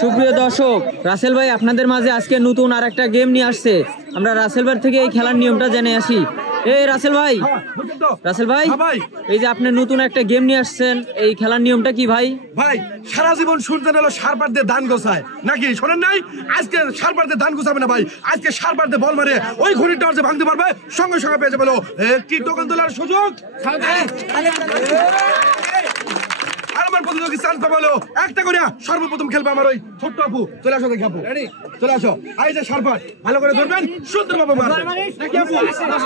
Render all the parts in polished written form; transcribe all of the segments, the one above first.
সুপ্রিয় দর্শক, রাসেল ভাই আপনাদের মাঝে আজকে নতুন আর একটা গেম নিয়ে আসছে। আমরা রাসেল ভাই থেকে এই খেলার নিয়মটা জেনে আসি। এই রাসেল ভাই, এই যে আপনি নতুন একটা গেম নিয়ে আসছেন, এই খেলার নিয়মটা কি ভাই? ভাই সারা জীবন শুনতে হলো সারবার দিয়ে ধান গোছায় নাকি শোনেন নাই? আজকে সারবার দিয়ে ধান গোছাবে না ভাই, আজকে সারবার দিয়ে বল মারে ওই ঘড়ির টাওয়ার যে ভাঙতে পারবে সঙ্গে সঙ্গে পেয়ে যাবে একটি টোকেন তোলার সুযোগ। আর আমার প্রতিযোগী চান্স পাবো একটা করে সর্বপ্রথম খেলবে আমার ওই ছোট্ট আপু। চলে আসো দেখি আপু, চলে আসো। এই যে সারবার ভালো করে ধরবেন, সুন্দর ভাবে মারবেন নাকি আপু?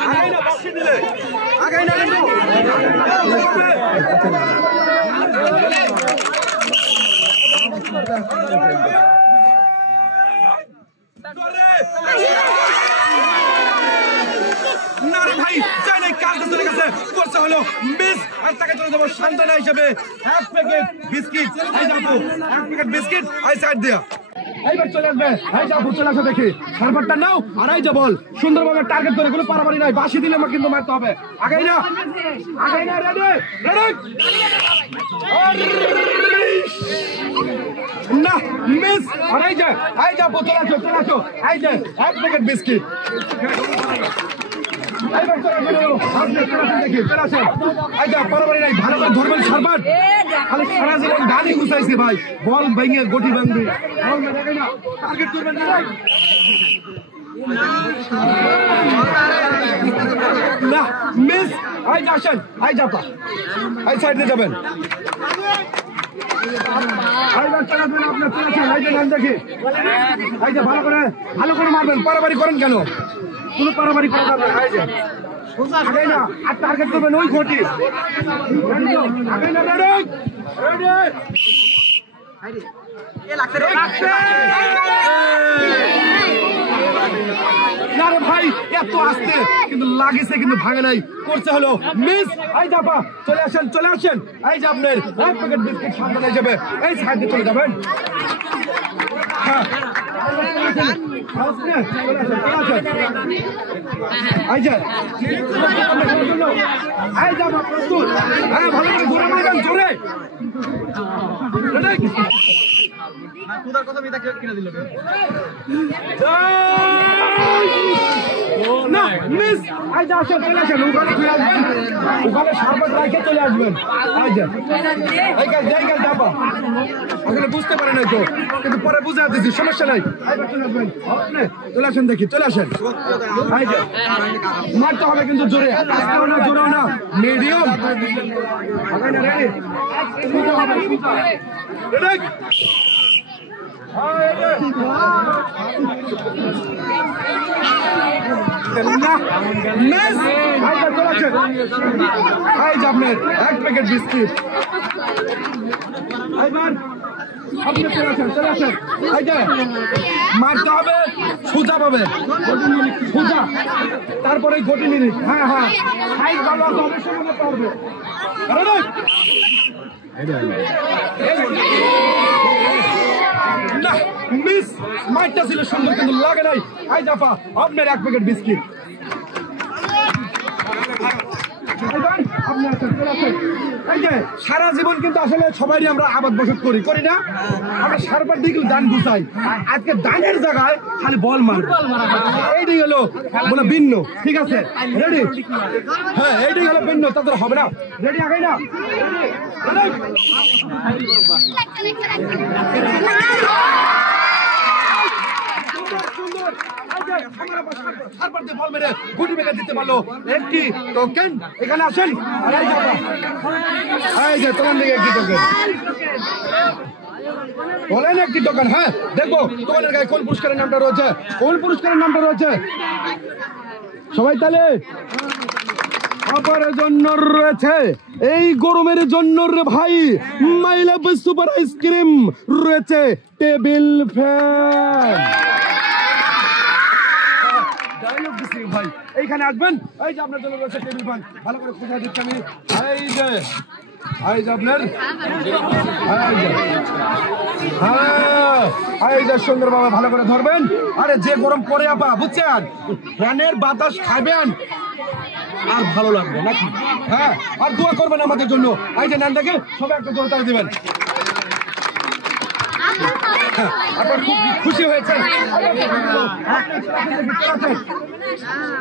আগাই না বাক্সে দিলে আগাই না ভাই চাই নাই, কাজটা চলে গেছে। করছে হলো মিস, আর তাকে চলে যাবো সান্ত্বনা হিসেবে এক প্যাকেট বিস্কিট। এই যাবো এক প্যাকেট বিস্কিট এই সাইড দিয়া এইবার চলে আসবে। এই যাবো চলে আসো দেখি সার্ভারটা নাও। আর এই যে বল সুন্দরভাবে টার্গেট করে কোনো পারাপারি নাই, বাসি দিলে আমার কিন্তু মারতে হবে। আগাই না আগাই না, রেডি রেডি না মিস। আর এই যে এই যাবো চলে আসো চলে আসো। এই যে এক প্যাকেট বিস্কিট সারা জীবন গানই ঘুষাইছে ভাই, বল ভেঙে গটি ভাঙবে না মিস। আই আসেন আই যাপা এই সাইড দিয়ে যাবেন। ভালো করে মারবেন, পারাবারি করেন কেন? কোনো পারাবারি করা যাবে না। আর টার্গেট করবেন ওই ঘটি। ভাই এত আসতে কিন্তু লাগিছে কিন্তু ভাঙে নাই, করছে হলো মিস। এই যাপা চলে আসেন চলে আসেন। এই যে আপনার এক প্যাকেট বিস্কিট সামনে নিয়ে যাবে, এই সাইডে চলে যাবেন। হ্যাঁ এই যে এই যাবা প্রস্তুত। হ্যাঁ ভালো করে ঘুরে মারবেন জোরে। না মিস। এই যে আসেন চলে আসেন, ওখানে ফিরে আসবেন, ওখানে সার্ভার রাখে চলে আসবেন। এই যে এই কাজ যাই কাজ যাবা ওখানে বুঝতে পারে নাই তো, কিন্তু পরে বুঝে দিচ্ছি, সমস্যা নাই। চলে আসেন দেখি চলে আসেন। এই যে মারতে হবে কিন্তু জোরে, আস্তেও না জোরেও না, মিডিয়াম। আপনার এক প্যাকেট বিস্কিট মারতে হবে সোজা পাবে, সোজা তারপরে ঘটি মিনিট। হ্যাঁ হ্যাঁ পারবে না মিস। মাইটটা ছিল সুন্দর কিন্তু লাগে নাই। আই জাফা আপনার এক প্যাকেট বিস্কিট। সারা জীবন কিন্তু আসলে সবাই আমরা আবাদ বসত করি করি না, আমরা সারবার দিকে দান গুছাই। আজকে দানের জায়গায় খালি বল মারবো, এইটাই হলো বলে ভিন্ন। ঠিক আছে রেডি? হ্যাঁ এইটাই হলো ভিন্ন, তাদের হবে না। রেডি আগাই না দিতে পারলো একটি টোকেন। এখানে আসেন তোমার দিকে একটি টোকেন বলেন, একটি টোকেন। হ্যাঁ দেখবো তোমাদের গায়ে কোন পুরস্কারের নামটা রয়েছে, কোন পুরস্কারের নামটা রয়েছে সবাই। তাহলে খাবারের জন্য রয়েছে এই গরমের জন্য রে ভাই মাই লাভ সুপার আইসক্রিম, রয়েছে টেবিল ফ্যান। ভাই এইখানে আসবেন, এই যে আপনার জন্য রয়েছে টেবিল ফ্যান। ভালো করে খোঁজা দিচ্ছি আমি। এই যে আপনার এই যে সুন্দর বাবা ভালো করে ধরবেন। আরে যে গরম পরে আপা বুঝছেন, ফ্যানের বাতাস খাবেন আর ভালো লাগবে নাকি? হ্যাঁ আর দোয়া করবেন আমাদের জন্য। এই যে নেন দেখে সবাই একটা জোরদার দিবেন। আপনার খুব খুশি হয়েছে।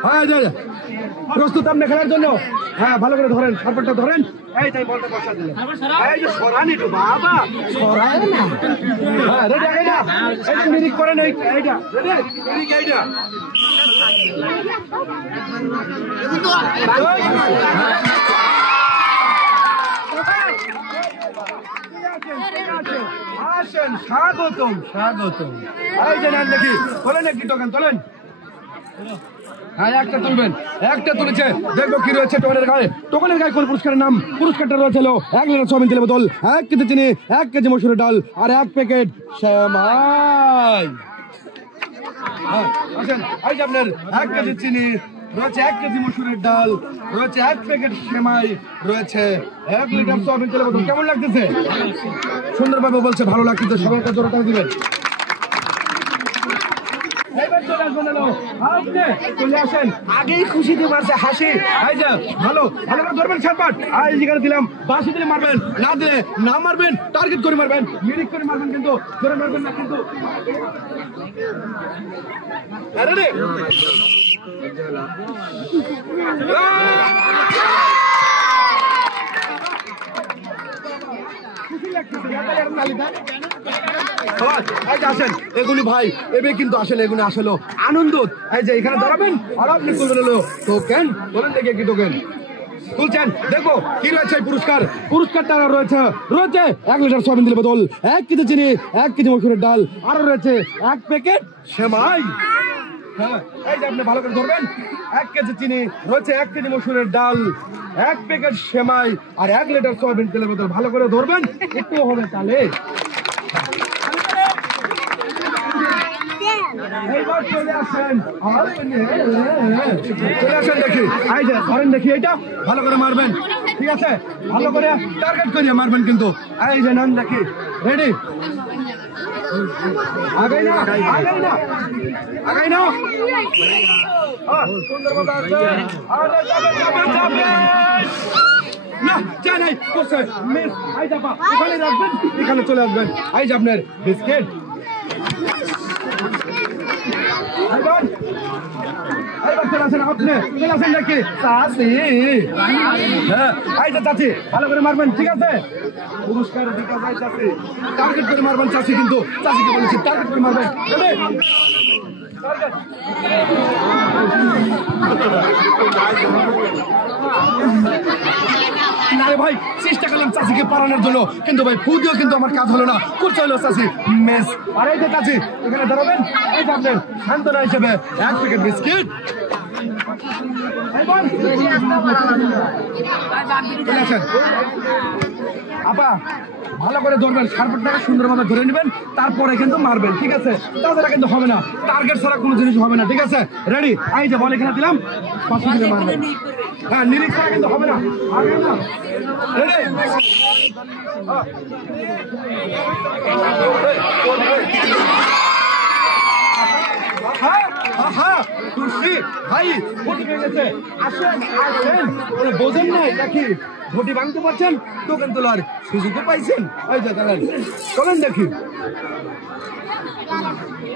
হ্যাঁ প্রস্তুত আপনি খেলার জন্য? হ্যাঁ ভালো করে ধরেন, সার্পেটটা ধরেন। এই তাই বলটা বসা দিলেন, এই যে সরান একটু বাবা, সরায় না। হ্যাঁ রেডি, এইটা এইটা মিরিক করেন, এইটা রেডি মিরিক, এইটা আসেন, স্বাগতম স্বাগতম। এই যে নেন দেখি, তোলেন একটি টোকেন তোলেন। হ্যাঁ একটা তুলবেন, একটা তুলেছে, দেখবো কি রয়েছে টোকেনের গায়ে। টোকেনের গায়ে কোন পুরস্কারের নাম? পুরস্কারটা রয়েছে 1 লিটার সয়াবিন তেলের বোতল, 1 কেজি চিনি, 1 কেজি মসুরের ডাল আর 1 প্যাকেট সেমাই। হ্যাঁ আসেন, এই যে আপনার 1 কেজি চিনি রয়েছে, 1 কেজি মসুরের ডাল রয়েছে, 1 প্যাকেট সেমাই রয়েছে, 1 লিটার সয়াবিন তেলের বোতল। কেমন লাগতেছে? সুন্দরভাবে বলছে ভালো লাগতেছে, সবাইকে জোরটা দিবেন। চলে আসেন, আগেই খুশিতে মারছে হাসি। এই যে ভালো ভালো করে ধরবেন সারপাট। এই যেখানে দিলাম, বাসি দিলে মারবেন, না দিলে না মারবেন, টার্গেট করে মারবেন, মিরিক করে মারবেন, কিন্তু ধরে মারবেন না কিন্তু। রেডি? খুশি লাগতেছে আসেন এগুলি ভাই, এবে কিন্তু আসলে এগুলি আসলে আনন্দ। এই যে এখানে দাঁড়াবেন আর আপনি তুলবেন হলো টোকেন, বলেন দেখি কি টোকেন তুলছেন, দেখবো কি রয়েছে পুরস্কার। পুরস্কারটা রয়েছে 1 লিটার সয়াবিন তেলের বোতল, 1 কেজি চিনি, 1 কেজি মসুরের ডাল, আরো রয়েছে 1 প্যাকেট সেমাই। হ্যাঁ এই যে আপনি ভালো করে ধরবেন, 1 কেজি চিনি রয়েছে, 1 কেজি মসুরের ডাল, 1 প্যাকেট সেমাই আর 1 লিটার সয়াবিন তেলের বোতল। ভালো করে ধরবেন, একটু হবে তাহলে। চলে আসেন দেখি, এই যে ধরেন দেখি, এইটা ভালো করে মারবেন, ঠিক আছে? ভালো করে টার্গেট করিয়ে মারবেন কিন্তু। এই যে নাম দেখি, রেডি? আগাই না আগাই না আগাই না, এখানে চলে আসবেন। এই যে আপনার বিস্কিট, ভালো করে মারবেন, ঠিক আছে? পুরস্কার টার্গেট করে মারবেন চাষি, কিন্তু চাষিকে বলেছি টার্গেট করে মারবেন। ভাই চেষ্টা করলাম চাষিকে পালানোর জন্য, কিন্তু ভাই ফুদিও কিন্তু আমার কাজ হলো না, করতে হলো চাষি মেস। আর এই যে চাষি এখানে দাঁড়াবেন, এই যে আপনার সান্ত্বনা হিসেবে 1 প্যাকেট বিস্কিট। আপা ভালো করে ধরবেন, সার্পেটটাকে সুন্দরভাবে ধরে নেবেন, তারপরে কিন্তু মারবেন, ঠিক আছে? তাছাড়া কিন্তু হবে না, টার্গেট ছাড়া কোনো জিনিস হবে না, ঠিক আছে? রেডি? এই যে বল এখানে দিলাম, 500 দিলে মারবেন। হ্যাঁ নিরিখ ছাড়া কিন্তু হবে না, হবে না। রেডি? বোঝেন নাই নাকি? ঘটি ভাঙতে পারছেন, টোকেন তোলার সুযোগও পাইছেন। এই যে দাঁড়ান, চলেন দেখি,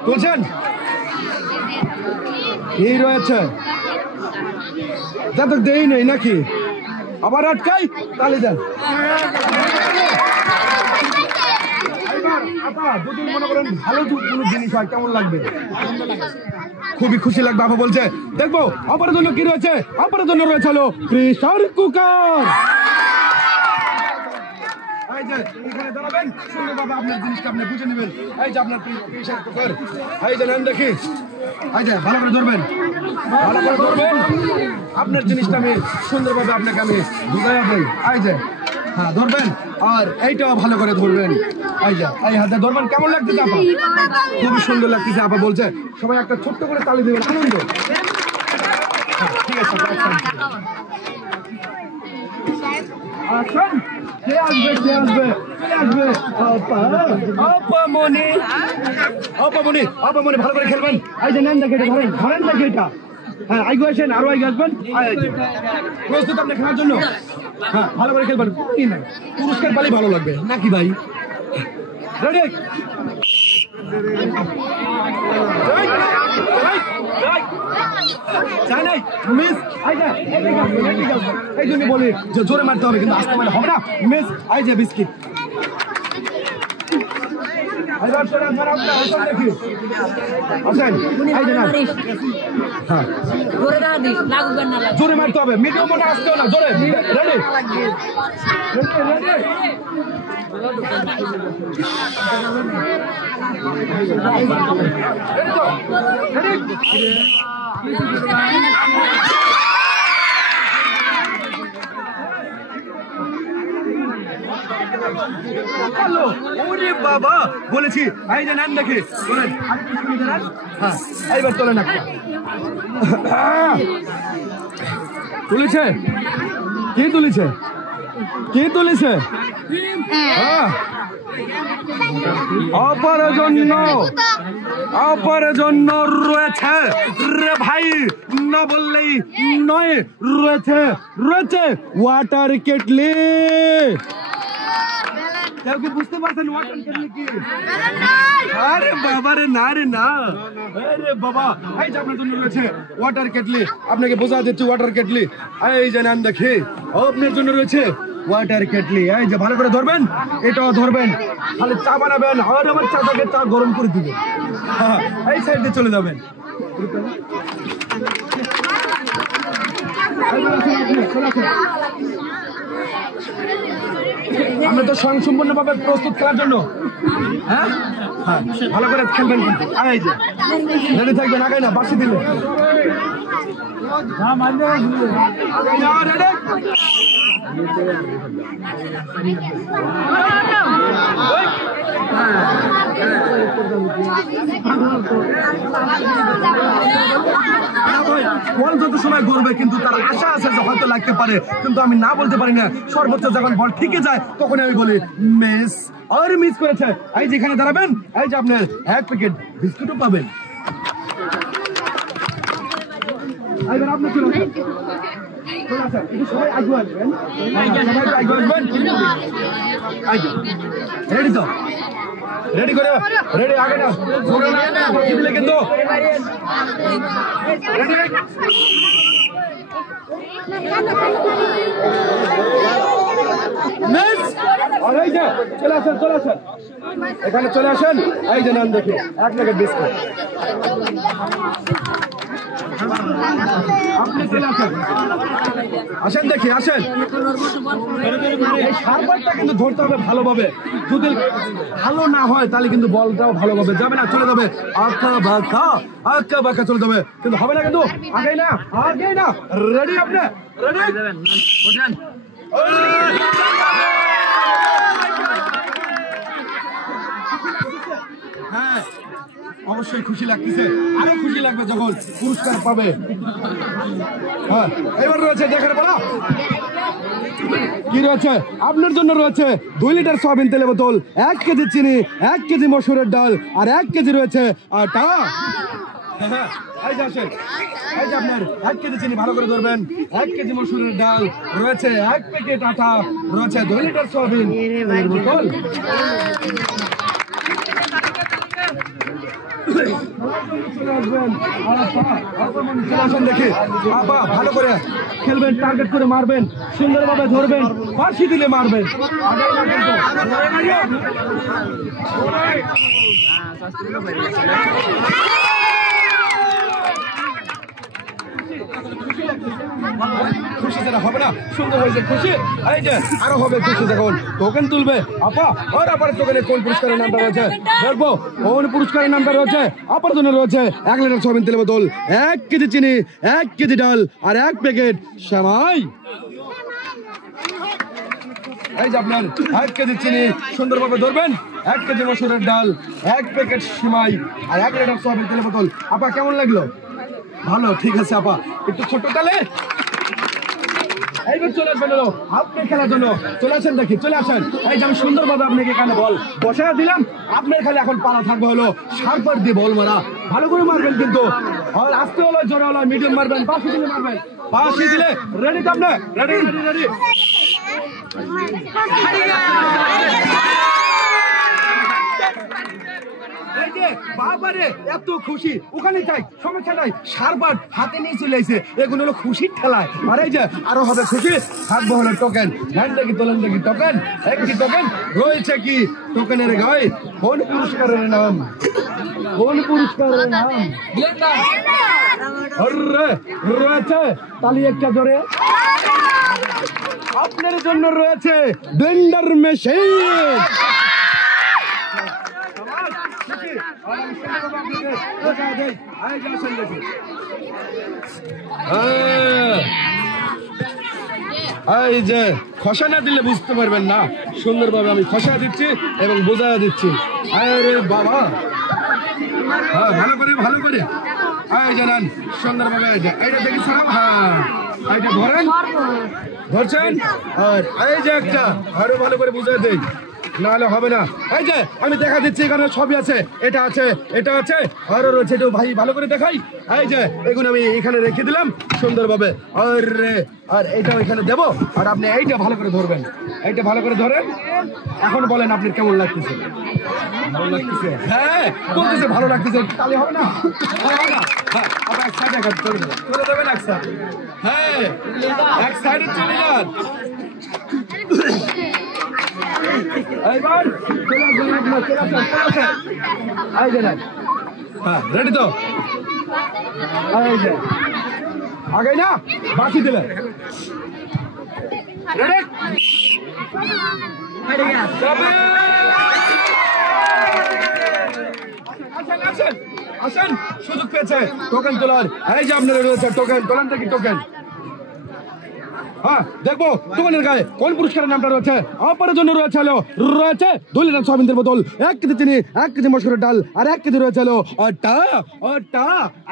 তুলছেন কি রয়েছে? যা তো দেই নেই নাকি? আবার আটকাই, তালি দেন। যদি মনে করেন ভালো কোনো জিনিস হয়, কেমন লাগবে? খুবই খুশি লাগবে। আপা বলছে দেখবো অপরের জন্য কি রয়েছে। অপরের জন্য রয়েছে হলো প্রেসার কুকার। এই যে এখানে দাঁড়াবেন, সুন্দরভাবে আপনার জিনিসটা আপনি বুঝে নেবেন। এই যে আপনার প্রেসার কুকার, এই যে নেন দেখি, এই যে ভালো করে ধরবেন, ভালো করে ধরবেন, আপনার জিনিসটা আমি সুন্দরভাবে আপনাকে আমি বুঝাই দেই। এই যে হ্যাঁ ধরবেন, আর এইটাও ভালো করে ধরবেন। এই যে এই হাতে ধরবেন। কেমন লাগতেছে আপা? খুবই সুন্দর লাগতেছে। আপা বলছে সবাই একটা ছোট্ট করে তালি দেবেন, আনন্দ। ঠিক আছে, আসেন, কে আসবে কে আসবে কে আসবে? অপমনি, অপমনি, অপমনি ভালো করে খেলবেন। এই যে নেন দেখে, এটা ধরেন, ধরেন দেখে এটা। হ্যাঁ আইগো আসেন, আরো আইগো আসবেন। প্রস্তুত আপনি খেলার জন্য? হ্যাঁ ভালো করে খেলবেন, পুরস্কার পালি ভালো লাগবে নাকি ভাই? রেডি? এই জন্য বলি যে জোরে মারতে হবে, কিন্তু আস্তে মারলে হবে না। মিস এই যে বিস্কিট জোরে মারতে হবে, মিডিয়াম মনে আসতে না, জোরে। রেডি বাবা বলেছি এই যে নেন দেখি এইবার চলে না তুলেছে কি তুলেছে কি তুলেছে অপরের জন্য রয়েছে রে ভাই, না বললেই নয়, রয়েছে ওয়াটার কেটলি। কেউ কি বুঝতে পারছেন ওয়াটার কেটলি কি? আরে বাবা রে না রে না, আরে বাবা এই যে আপনার জন্য রয়েছে ওয়াটার কেটলি। আপনাকে বোঝা দিচ্ছি ওয়াটার কেটলি, এই যে নেন দেখি আপনার জন্য রয়েছে ওয়াটার কেটলি। এই যে ভালো করে ধরবেন, এটাও ধরবেন, খালি চা বানাবেন আর আমার চাটাকে চা গরম করে দিবেন। এই সাইড দিয়ে চলে যাবেন। আমরা তো স্বয়ংসম্পূর্ণভাবে প্রস্তুত খেলার জন্য। হ্যাঁ ভালো করে খেলবেন কিন্তু। এই যে রেডি থাকবেন, আগে না বাসি দিলে বল যত সময় গড়বে, কিন্তু তার আশা আছে যে হয়তো লাগতে পারে, কিন্তু আমি না বলতে পারি না। সর্বোচ্চ যখন বল ঠিকে যায় তখন আমি বলি মিস, আর মিস করেছে। এই যেখানে দাঁড়াবেন, এই যে আপনার এক প্যাকেট বিস্কুটও পাবেন। এইবার আপনি চলে আসেন, সবাই আগে আসবেন, রেডি তো? রেডি করে রেডি, আগে না জোরে না দিলে কিন্তু চলে আসেন এখানে, চলে আসেন। এই যে নাম দেখি এক প্যাকেট বিস্কুট, আপনি চলে আসেন দেখি, আসেন। এই সারবারটা কিন্তু ধরতে হবে ভালোভাবে, যদি ভালো না হয় তাহলে কিন্তু বলটাও ভালোভাবে যাবে না, চলে যাবে আঁকা বাঁকা চলে যাবে, কিন্তু হবে না কিন্তু। আগে না রেডি, আপনি রেডি? হ্যাঁ অবশ্যই খুশি লাগতেছে, আরো খুশি লাগবে যখন পুরস্কার পাবে। হ্যাঁ এবার রয়েছে দেখেন বলা কি রয়েছে আপনার জন্য। রয়েছে 2 লিটার সয়াবিন তেলের বোতল, 1 কেজি চিনি, 1 কেজি মসুরের ডাল, আর 1 কেজি রয়েছে আটা। এই যে আসেন, এই যে আপনার 1 কেজি চিনি, ভালো করে ধরবেন, 1 কেজি মসুরের ডাল, রয়েছে 1 প্যাকেট আটা, রয়েছে 2 লিটার সয়াবিন তেলের বোতল। দেখি আপা ভালো করে খেলবেন, টার্গেট করে মারবেন, সুন্দরভাবে ধরবেন, ফাঁসি দিলে মারবেন। খুশি যেটা হবে না, সুন্দর হয়েছে খুশি। এই যে আরো হবে খুশি যখন টোকেন তুলবে আপা, আর আপার টোকেনে কোন পুরস্কারের নামটা রয়েছে দেখবো। কোন পুরস্কারের নামটা রয়েছে আপার জন্য রয়েছে 1 লিটার সয়াবিন তেলের বোতল, 1 কেজি চিনি, 1 কেজি ডাল, আর 1 প্যাকেট সেমাই। এই যে আপনার 1 কেজি চিনি, সুন্দরভাবে ধরবেন, 1 কেজি মসুরের ডাল, 1 প্যাকেট সেমাই, আর 1 লিটার সয়াবিন তেলের বোতল। আপা কেমন লাগলো? ভালো, ঠিক আছে আপা, একটু ছোট তালে। এইবার চলে আসবেন হলো আপনি খেলার জন্য, চলে আসেন দেখি, চলে আসেন। এই যে আমি সুন্দরভাবে আপনাকে এখানে বল বসায় দিলাম, আপনার খালি এখন পালা থাকবে হলো শার্পার দিয়ে বল মারা, ভালো করে মারবেন কিন্তু, আস্তে হলো জোরে হলো মিডিয়াম মারবেন, পাশে দিলে মারবেন, পাশে দিলে। রেডি তো আপনার? Ready ready ready. এই যে বাবারে এত খুশি ওখানে যাই সমস্যা নাই সারবার হাতে নিয়ে চলে এসে এগুলো হলো খুশির ঠেলায় আর এই যে আরো হবে খুশি থাকবো হলো টোকেন নেন দেখি তোলেন দেখি টোকেন একটি টোকেন রয়েছে কি টোকেনের গায়ে কোন পুরস্কারের নাম কোন পুরস্কারের নাম রয়েছে তালি একটা জোরে আপনার জন্য রয়েছে ব্লেন্ডার মেশিন এই যে খসা না দিলে বুঝতে পারবেন না সুন্দরভাবে আমি খসা দিচ্ছি এবং বোঝা দিচ্ছি আরে বাবা হ্যাঁ ভালো করে এই যে নেন সুন্দরভাবে এইটা দেখেছিলাম হ্যাঁ এইটা ধরেন ধরছেন আর এই যে একটা আরো ভালো করে বুঝাই দেই নাহলে হবে না এই যে আমি দেখা দিচ্ছি এখানে সবই আছে এটা আছে আরো রয়েছে একটু ভাই ভালো করে দেখাই এই যে এগুলো আমি এখানে রেখে দিলাম সুন্দরভাবে আর এইটা এখানে দেবো আর আপনি এইটা ভালো করে ধরবেন এইটা ভালো করে ধরেন এখন বলেন আপনি কেমন লাগতেছে ভালো লাগতেছে হ্যাঁ বলতেছে ভালো লাগতেছে তাহলে হবে না হ্যাঁ আবার এক সাইডে চলে দেবেন এক সাইড হ্যাঁ এক সাইডে চলে যান এইবার হ্যাঁ রেডি তো আগে না বাকি দিলেন আসেন সুযোগ পেয়েছে টোকেন তোলার এই যে আপনারা রয়েছে টোকেন তোলেন দেখি টোকেন হ্যাঁ দেখবো দোকানের গায়ে কোন পুরস্কারের নামটা রয়েছে আপনার জন্য রয়েছে 2 লিটার সয়াবিনের বোতল 1 কেজি চিনি 1 কেজি মসুরের ডাল আর 1 কেজি রয়েছে ওটা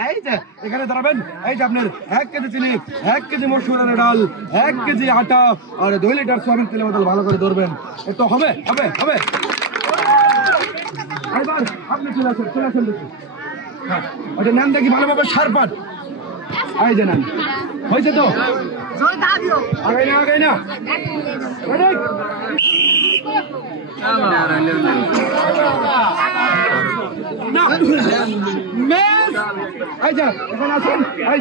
এই যে এখানে দাঁড়াবেন এই যে আপনার 1 কেজি চিনি 1 কেজি মসুরের ডাল 1 কেজি আটা আর 2 লিটার সয়াবিন তেলের বোতল ভালো করে ধরবেন তো হবে এবার আপনি চলে আসেন দেখি হ্যাঁ ওটা নাম দেখি ভালোভাবে সারপাট এই যে নাম হয়েছে তো আগে না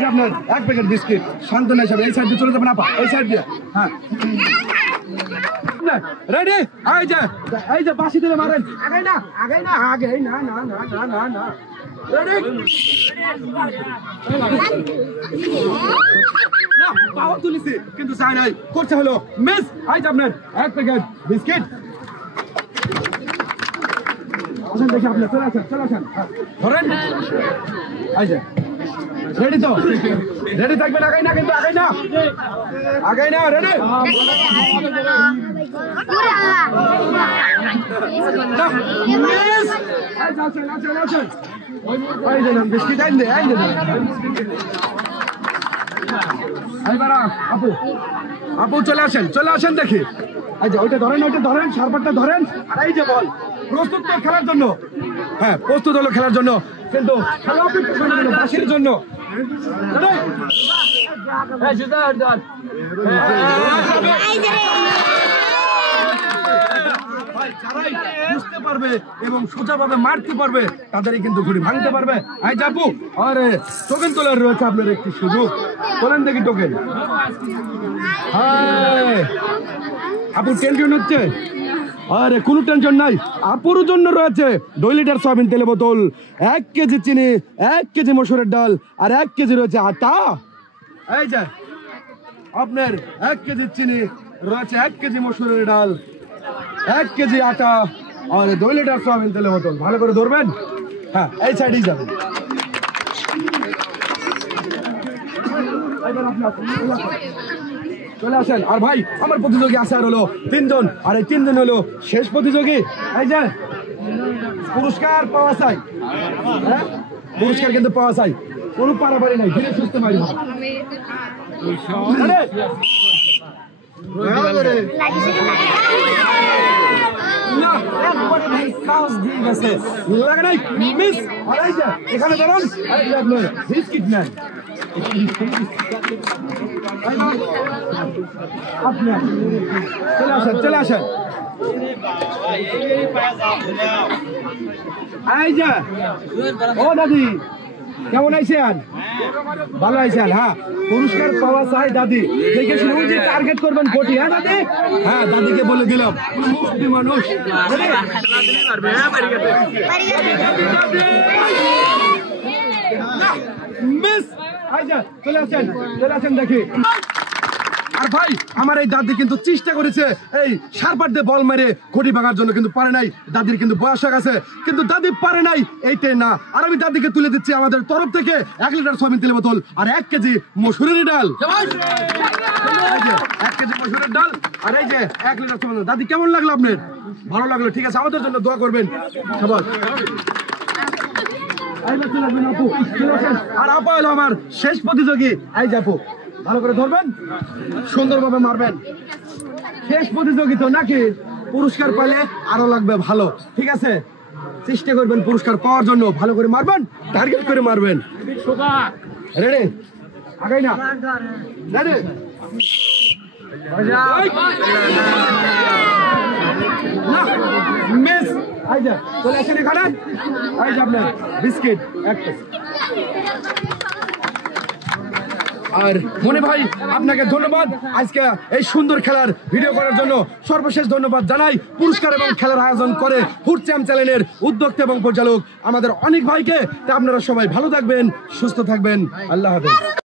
আপনার 1 প্যাকেট বিস্কিট শান্তনা হিসাবে এই সাইড দিয়ে চলে যাবেন আপা এই সাইড দিয়ে হ্যাঁ রেডি এই যে বাসি দিলে মারেন আগে না পাওয়ার তুলিছি কিন্তু চাই নাই করছে হলো মিস আজ আপনার 1 প্যাকেট বিস্কিট দেখি আপনি চলে আসেন ধরেন রেডি তো রেডি থাকবেন আগাই না কিন্তু আগাই না রেডি বিস্কিট আইন দে আপু চলে আসেন দেখি এই যে ওইটা ধরেন সারপাটটা ধরেন আর এই যে বল প্রস্তুত তো খেলার জন্য হ্যাঁ প্রস্তুত হলো খেলার জন্য কিন্তু বাসির জন্য বুঝতে পারবে এবং সোজাভাবে মারতে পারবে তাদেরই কিন্তু ঘুড়ি ভাঙতে পারবে আই যাবো আরে টোকেন তোলার রয়েছে আপনার একটি সুযোগ তোলেন দেখি টোকেন আপু টেনশন হচ্ছে আরে কোনো টেনশন নাই আপুর জন্য রয়েছে 2 লিটার সয়াবিন তেলের বোতল 1 কেজি চিনি 1 কেজি মসুরের ডাল আর 1 কেজি রয়েছে আটা এই যে আপনার 1 কেজি চিনি রয়েছে 1 কেজি মসুরের ডাল 1 কেজি আটা আর 2 লিটার সয়াবিন তেলের বোতল ভালো করে ধরবেন হ্যাঁ এই সাইডেই যাবেন চলে আসেন আর ভাই আমার প্রতিযোগী আছে আর হলো 3 জন আর এই 3 জন হলো শেষ প্রতিযোগী এই যে পুরস্কার পাওয়া চাই হ্যাঁ পুরস্কার কিন্তু পাওয়া চাই কোনো পারাপারি নাই ধীরে সুস্থে মারি এখানে ধরুন বিস্কিট নেন চলে আসেন এই যে ও দাদি কেমন আইছেন? ভালো আইছেন? হ্যাঁ, পুরস্কার পাওয়া চাই দাদি, দেখে শুনে ওই যে টার্গেট করবেন কোটি। হ্যাঁ দাদি, হ্যাঁ দাদিকে বলে দিলাম মুক্তি মানুষ। মিস চলে আসেন দেখি। আর ভাই আমার এই দাদি কিন্তু চেষ্টা করেছে এই সারপাট দিয়ে বল মেরে কোটি ভাঙার জন্য, কিন্তু পারে নাই। দাদির কিন্তু বয়স হয়ে গেছে, কিন্তু দাদি পারে নাই, এইটাই না। আর আমি দাদিকে তুলে দিচ্ছি আমাদের তরফ থেকে 1 লিটার সয়াবিন তেলের বোতল আর 1 কেজি মসুরের ডাল। 1 কেজি মসুরের ডাল আর এই যে 1 লিটার সয়াবিন। দাদি কেমন লাগলো আপনার? ভালো লাগলো, ঠিক আছে, আমাদের জন্য দোয়া করবেন সবাই। আর আপা হলো আমার শেষ প্রতিযোগী। এই যে আপু, ভালো করে ধরবেন, সুন্দরভাবে মারবেন। শেষ প্রতিযোগী তো নাকি, পুরস্কার পাইলে আরো লাগবে ভালো, ঠিক আছে? চেষ্টা করবেন পুরস্কার পাওয়ার জন্য, ভালো করে মারবেন, টার্গেট করে মারবেন। রেডি? আগাই না, রেডি? মিস। এই যে চলে আসেন এখানে। এই যে আপনার বিস্কিট একটা। আর মনে ভাই আপনাকে ধন্যবাদ আজকে এই সুন্দর খেলার ভিডিও করার জন্য। সর্বশেষ ধন্যবাদ জানাই পুরস্কার এবং খেলার আয়োজন করে ফুড চ্যাম্প চ্যানেলের উদ্যোক্তা এবং পরিচালক আমাদের অনেক ভাইকে। তা আপনারা সবাই ভালো থাকবেন, সুস্থ থাকবেন, আল্লাহ হাফেজ।